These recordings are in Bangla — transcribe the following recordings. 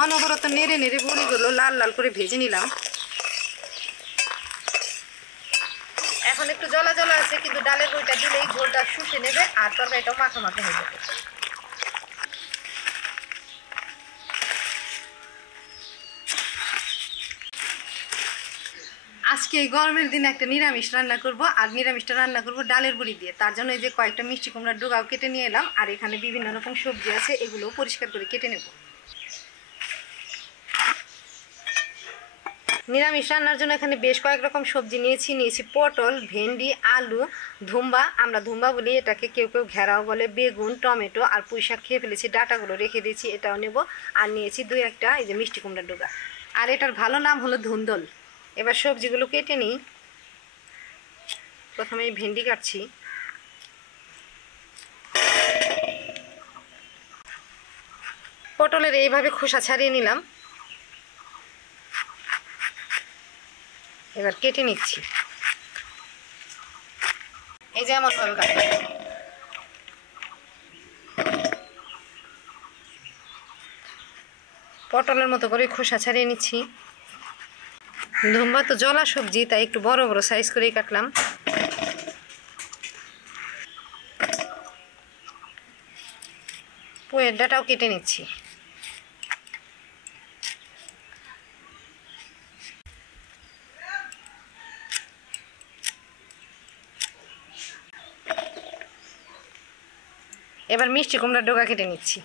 অনবরত নেড়ে নেড়ে বড়িগুলো লাল লাল করে ভেজে নিলাম। এখন একটু জলা জলা আছে, কিন্তু ডালের বড়িটা দিলেই ঝোলটা শুষে নেবে আর তরকারিটাও মাখা মাখা হয়ে যাবে। আজকে এই গরমের দিনে একটা নিরামিষ রান্না করব, আর নিরামিষটা রান্না করব ডালের বড়ি দিয়ে। তার জন্য এই যে কয়েকটা মিষ্টি কুমড়ার ডগাও কেটে নিয়ে এলাম, আর এখানে বিভিন্ন রকম সবজি আছে, এগুলো পরিষ্কার করে কেটে নেব। নিরামিষ রান্নার জন্য এখানে বেশ কয়েক রকম সবজি নিয়েছি পটল, ভেন্ডি, আলু, ধুম্বা, আমরা ধুম্বা বলি এটাকে, কেউ কেউ ঘেরাও বলে, বেগুন, টমেটো আর পুঁই শাক খেয়ে ফেলেছি, ডাটাগুলো রেখে দিয়েছি, এটাও নেব। আর নিয়েছি দুই একটা এই যে মিষ্টি কুমড়ার ডগা, আর এটার ভালো নাম হলো ধুন্দল। এবার সবজিগুলো কেটে নিই। প্রথমে ভেন্ডি কাটছি। পটলের এইভাবে খোসা ছাড়িয়ে নিলাম, এবার কেটে নিচ্ছি। এই যে এমন ভাবে কাটবো। পটলের মতো করে খোসা ছাড়িয়ে নিচ্ছি। ধুম্বা তো জলা সবজি, তাই একটু বড় বড় সাইজ করেই কাটলাম। পুঁইয়ের ডাঁটাও কেটে নিচ্ছি। এবার মিষ্টি কুমড়ার ডগা কেটে নিচ্ছি।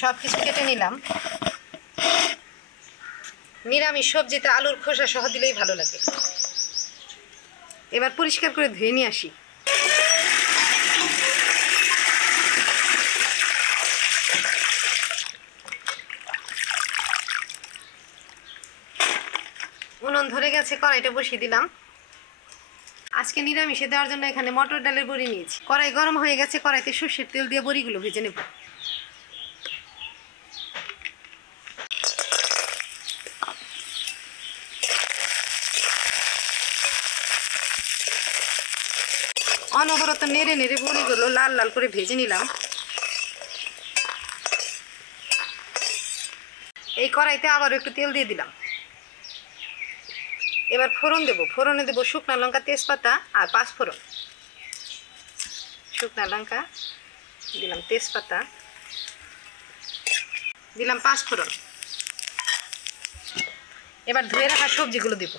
সব কিছু কেটে নিলাম। নিরামিষ সবজিতে আলুর খোসা সহ দিলেই ভালো লাগে। এবার পরিষ্কার করে ধুয়ে নিয়ে আসি। উনুন ধরে গেছে, কড়াইটা বসিয়ে দিলাম। আজকে নিরামিষে দেওয়ার জন্য এখানে মটর ডালের বড়ি নিয়েছি। কড়াই গরম হয়ে গেছে, কড়াইতে সর্ষের তেল দিয়ে বড়িগুলো ভেজে নেব। অনবরত নেড়ে নেড়ে বড়িগুলো লাল লাল করে ভেজে নিলাম। এই কড়াইতে আবারও একটু তেল দিয়ে দিলাম। এবার ফোড়ন দেব। ফোড়নে দেব শুকনা লঙ্কা, তেজপাতা আর পাঁচফোড়ন। শুকনা লঙ্কা দিলাম, তেজপাতা দিলাম, পাঁচফোড়ন। এবার ধুয়ে রাখা সবজিগুলো দিব।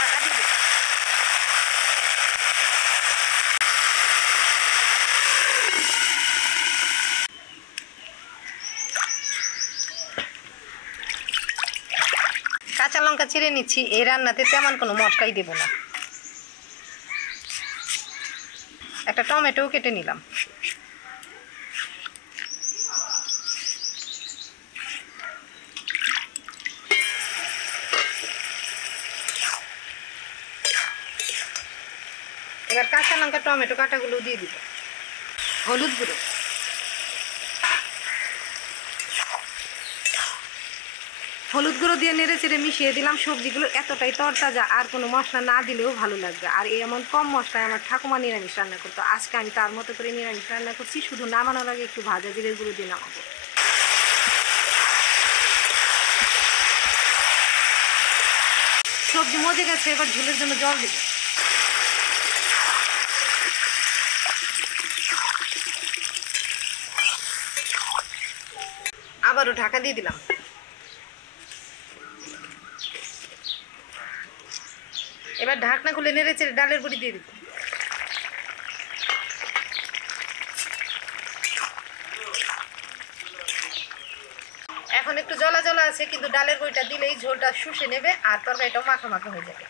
ঢাকা দিব। কাঁচা লঙ্কা চিড়ে নিচ্ছি। এই রান্নাতে তেমন কোনো মশলাই দেব না। একটা টমেটোও কেটে নিলাম। এবার কাঁচা লঙ্কা, টমেটো কাটাগুলো দিয়ে দিব। হলুদ গুঁড়ো, হলুদ গুঁড়ো দিয়ে নেড়ে চেড়ে মিশিয়ে দিলাম। সবজিগুলো এতটাই তরতাজা, আর কোনো মশলা না দিলেও ভালো লাগবে। আর এই এমন কম মশলায় আমার ঠাকুমা নিরামিষ রান্না করতো। আজকে আমি তার মতো করে নিরামিষ রান্না করছি। শুধু নামানোর আগে একটু ভাজা জিরের গুঁড়ো দিয়ে নামাবো। সবজি মজে গেছে, এবার ঝোলের জন্য জল দেব। আবারও ঢাকা দিয়ে দিলাম। এবার ঢাকনা খুলে নেড়ে চেড়ে ডালের বড়ি দিয়ে দিব। এখন একটু জলা জলা আছে, কিন্তু ডালের বড়িটা দিলেই ঝোলটা শুষে নেবে আর তরকারিটাও মাখা মাখা হয়ে যাবে।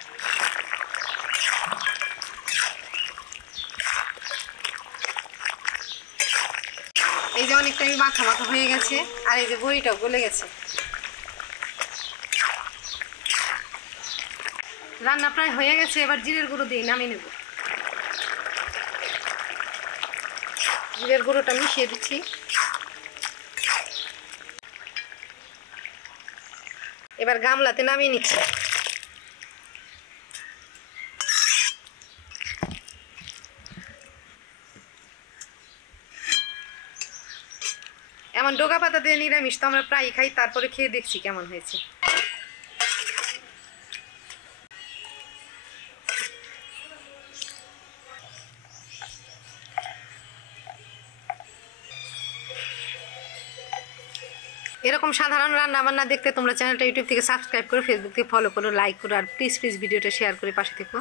এই যে অনেকটাই মাখা মাখা হয়ে গেছে, আর এই যে বড়িটাও গলে গেছে। রান্না প্রায় হয়ে গেছে, এবার জিরের গুঁড়ো দিয়ে নামিয়ে নেব। জিরের গুঁড়োটা মিশিয়ে দিচ্ছি। এবার গামলাতে নামিয়ে নিচ্ছি। এমন ডোকা পাতা দিয়ে নিরামিষ তো আমরা প্রায়ই খাই, তারপরে খেয়ে দেখছি কেমন হয়েছে। এরকম সাধারণ রান্না বান্না দেখতে তোমরা চ্যানেলটা ইউটিউব থেকে সাবস্ক্রাইব করো, ফেসবুক থেকে ফলো করো, লাইক করো, আর প্লিজ ভিডিওটা শেয়ার করে পাশে থেকো।